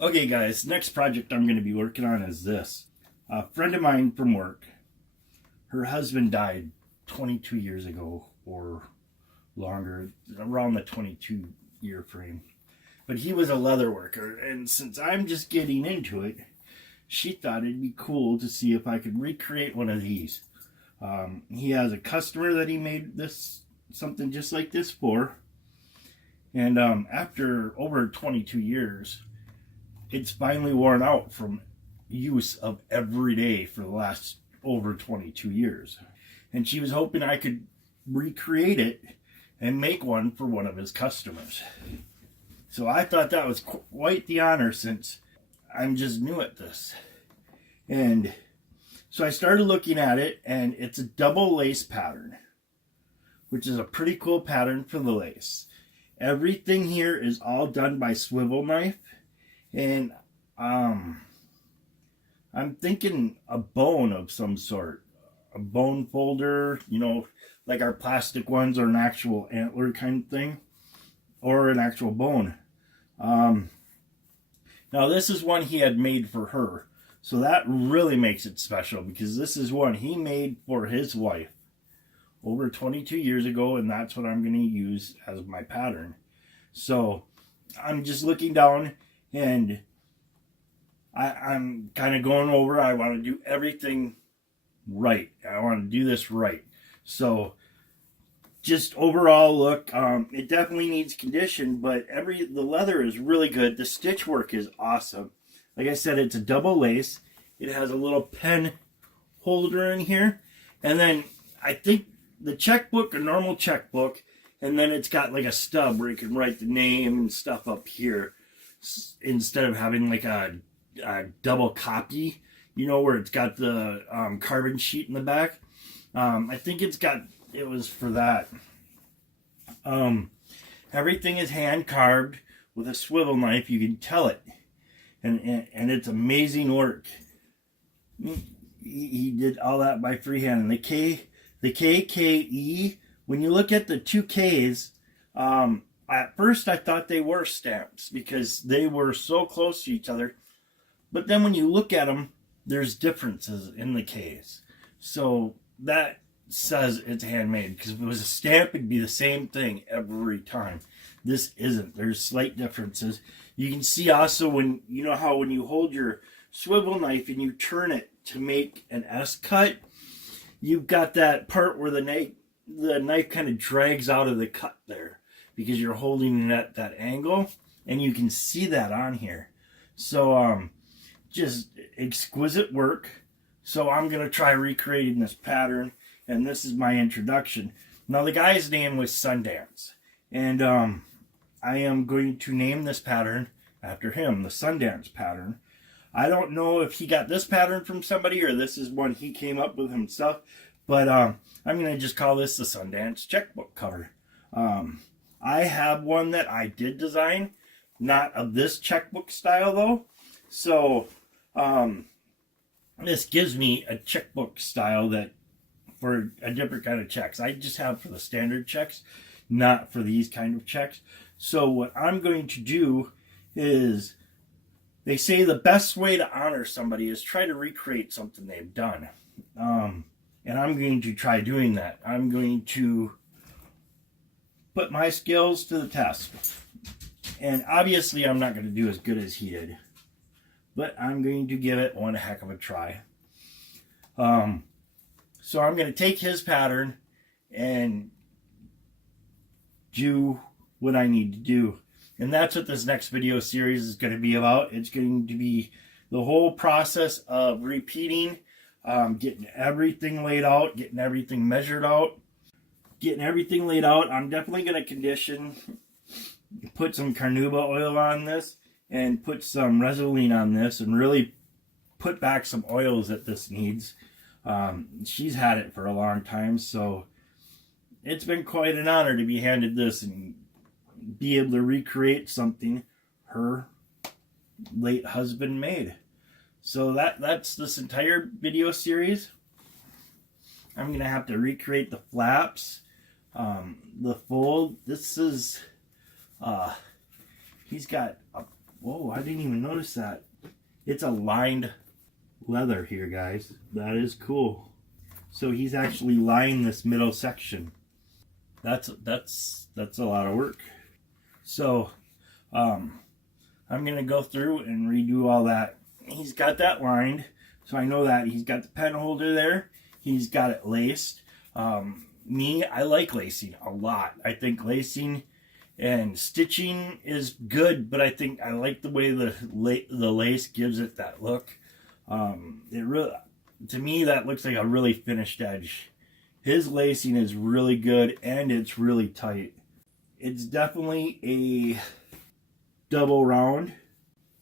Okay guys, next project I'm going to be working on is this. A friend of mine from work, her husband died 22 years ago or longer, around the 22-year frame. But he was a leather worker, and since I'm just getting into it, she thought it'd be cool to see if I could recreate one of these. He has a customer that he made this something just like this for, and after over 22 years, it's finally worn out from use of every day for the last over 22 years. And she was hoping I could recreate it and make one for one of his customers. So I thought that was quite the honor since I'm just new at this. And so I started looking at it, and it's a double lace pattern, which is a pretty cool pattern for the lace. Everything here is all done by swivel knife. And I'm thinking a bone of some sort, a bone folder, you know, like our plastic ones, or an actual antler kind of thing, or an actual bone. Now this is one he had made for her, so that really makes it special, because this is one he made for his wife over 22 years ago, and that's what I'm going to use as my pattern. So I'm just looking down, and I'm kind of going over, I want to do everything right. I want to do this right. So just overall look, it definitely needs condition, but the leather is really good. The stitch work is awesome. Like I said, it's a double lace. It has a little pen holder in here. And then I think the checkbook, a normal checkbook, and then it's got like a stub where you can write the name and stuff up here, instead of having like a double copy, you know, where it's got the carbon sheet in the back. I think it was for that. Everything is hand carved with a swivel knife. You can tell it, and it's amazing work. He did all that by freehand. And the KKE, when you look at the two Ks, at first I thought they were stamps because they were so close to each other. But then when you look at them, there's differences in the Ks. So that says it's handmade, because if it was a stamp, it'd be the same thing every time. This isn't. There's slight differences. You can see also when, you know how when you hold your swivel knife and you turn it to make an S cut, you've got that part where the knife kind of drags out of the cut there, because you're holding it at that angle, and you can see that on here. So just exquisite work. So I'm going to try recreating this pattern, and this is my introduction. Now the guy's name was Sundance, and I am going to name this pattern after him, the Sundance pattern. I don't know if he got this pattern from somebody or this is one he came up with himself, but I'm going to just call this the Sundance checkbook cover. I have one that I did design, not of this checkbook style though. So this gives me a checkbook style that for a different kind of checks. I just have for the standard checks, not for these kind of checks. So what I'm going to do is, they say the best way to honor somebody is try to recreate something they've done. And I'm going to try doing that. I'm going to put my skills to the test. And obviously I'm not going to do as good as he did, but I'm going to give it one heck of a try. So I'm going to take his pattern and do what I need to do. And that's what this next video series is going to be about. It's going to be the whole process of repeating, getting everything laid out, getting everything measured out, getting everything laid out. I'm definitely going to condition, put some carnauba oil on this, and put some Resolene on this, and really put back some oils that this needs. She's had it for a long time, so it's been quite an honor to be handed this and be able to recreate something her late husband made. So that's this entire video series. I'm going to have to recreate the flaps, the fold. This is, he's got Whoa, I didn't even notice that. It's a lined leather here, guys. That is cool. So he's actually lined this middle section. That's a lot of work. So I'm gonna go through and redo all that. He's got that lined, so I know that. He's got the pen holder there. He's got it laced. I like lacing a lot. I think lacing and stitching is good, but I like the way the lace gives it that look. It really, to me, that looks like a really finished edge. His lacing is really good and it's really tight. It's definitely a double round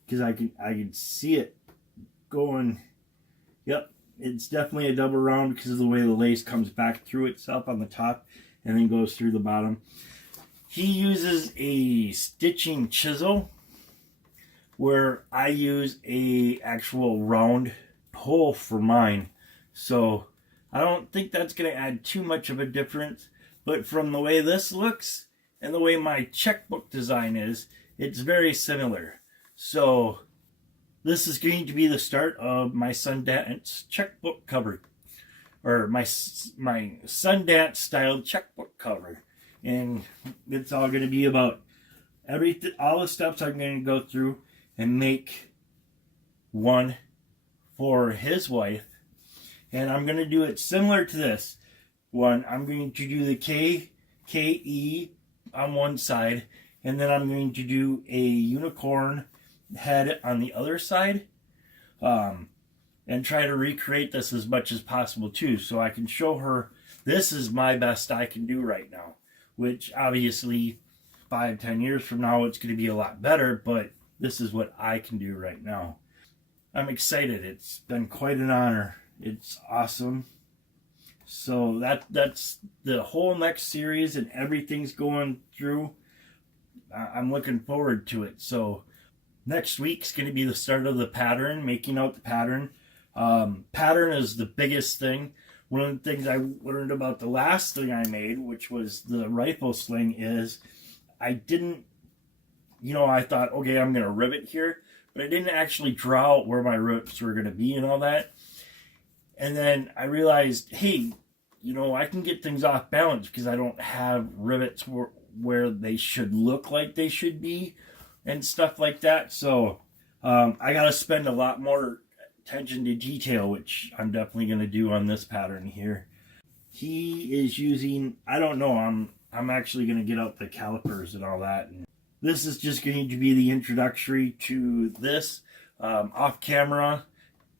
because I can see it going. Yep, it's definitely a double round because of the way the lace comes back through itself on the top and then goes through the bottom. He uses a stitching chisel where I use a actual round hole for mine. So I don't think that's going to add too much of a difference, but from the way this looks and the way my checkbook design is, it's very similar. So this is going to be the start of my Sundance checkbook cover, or my Sundance style checkbook cover. And it's all going to be about everything, all the steps I'm going to go through and make one for his wife. And I'm going to do it similar to this one. I'm going to do the KE on one side, and then I'm going to do a unicorn head on the other side, and try to recreate this as much as possible too, so I can show her this is my best I can do right now, which obviously 5-10 years from now it's going to be a lot better, but this is what I can do right now. I'm excited. It's been quite an honor. It's awesome. So that's the whole next series, and everything's going through. I'm looking forward to it. So next week's going to be the start of the pattern, making out the pattern. Pattern is the biggest thing. One of the things I learned about the last thing I made, which was the rifle sling, is I didn't, I thought, okay, I'm going to rivet here, but I didn't actually draw out where my rivets were going to be and all that. And then I realized, hey, I can get things off balance because I don't have rivets where they should look like they should be and stuff like that. So I got to spend a lot more attention to detail, which I'm definitely going to do on this pattern here. He is using, I don't know, I'm actually going to get out the calipers and all that. And this is just going to be the introductory to this. Off camera,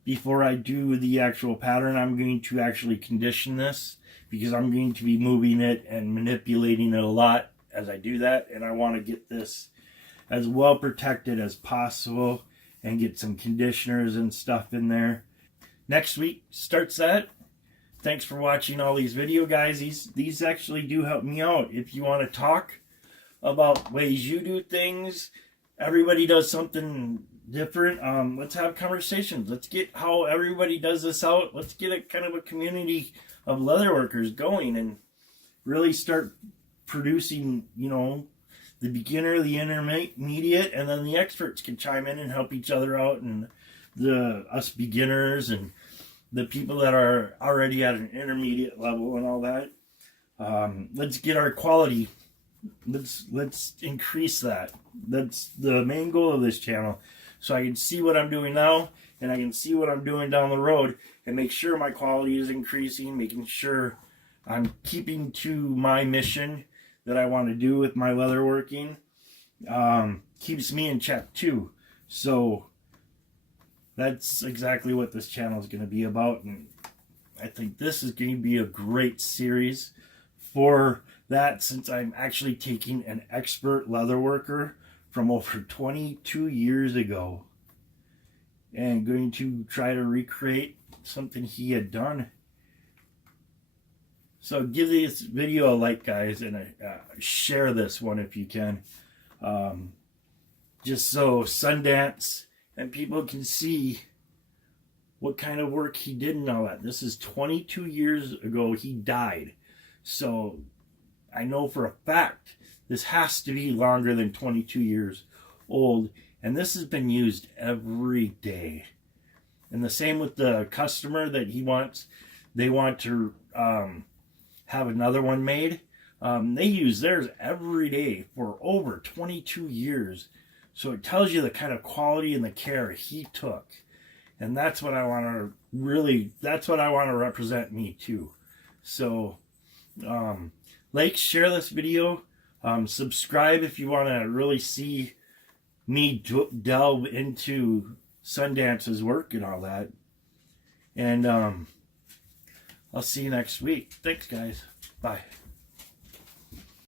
before I do the actual pattern, I'm going to actually condition this because I'm going to be moving it and manipulating it a lot as I do that. And I want to get this as well protected as possible and get some conditioners and stuff in there. Next week starts that. Thanks for watching all these video guys. These actually do help me out. If you want to talk about ways you do things, everybody does something different. Let's have conversations. Let's get how everybody does this out. Let's get a kind of a community of leatherworkers going and really start producing, the beginner, the intermediate, and then the experts can chime in and help each other out, and us beginners and the people that are already at an intermediate level and all that. Let's get our quality. Let's increase that. That's the main goal of this channel. So I can see what I'm doing now, and I can see what I'm doing down the road, and make sure my quality is increasing, making sure I'm keeping to my mission that I want to do with my leatherworking. Keeps me in check too. So that's exactly what this channel is going to be about, and I think this is going to be a great series for that, since I'm actually taking an expert leatherworker from over 22 years ago and going to try to recreate something he had done. So give this video a like, guys, and share this one if you can. Just so Sundance and people can see what kind of work he did and all that. This is 22 years ago he died. So I know for a fact this has to be longer than 22 years old. And this has been used every day. And the same with the customer that they want to have another one made. They use theirs every day for over 22 years. So it tells you the kind of quality and the care he took. And that's what I want to represent me too. So, like, share this video, subscribe if you want to really see me delve into Sundance's work and all that. And I'll see you next week. Thanks, guys. Bye.